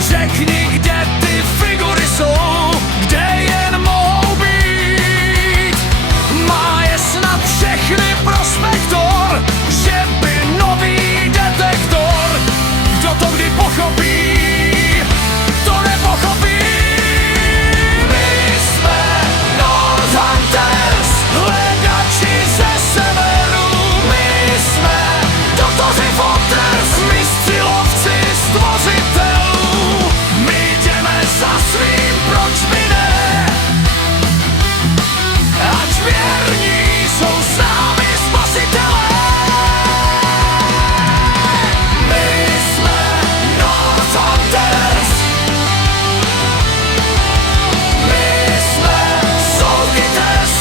Řekni, kde ty figury jsou, kde jen mohou být. Má je snad všechny prospektor, že by nový detektor. Kdo to kdy pochopí, to nepochopí. My jsme North Hunters, hledači ze severu. My jsme doktoři Fortress, mistři lovci stvořitelů. My jdeme za svým, proč by ne? Ať věrní jsou s námi spasitelé. My jsme North Hunters. My jsme Soulgitters.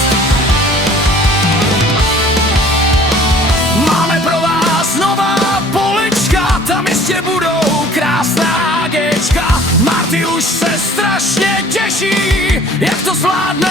Máme pro vás nová polička, tam jistě budou krásná děčka. Marty už se strašně těší, jak to zvládne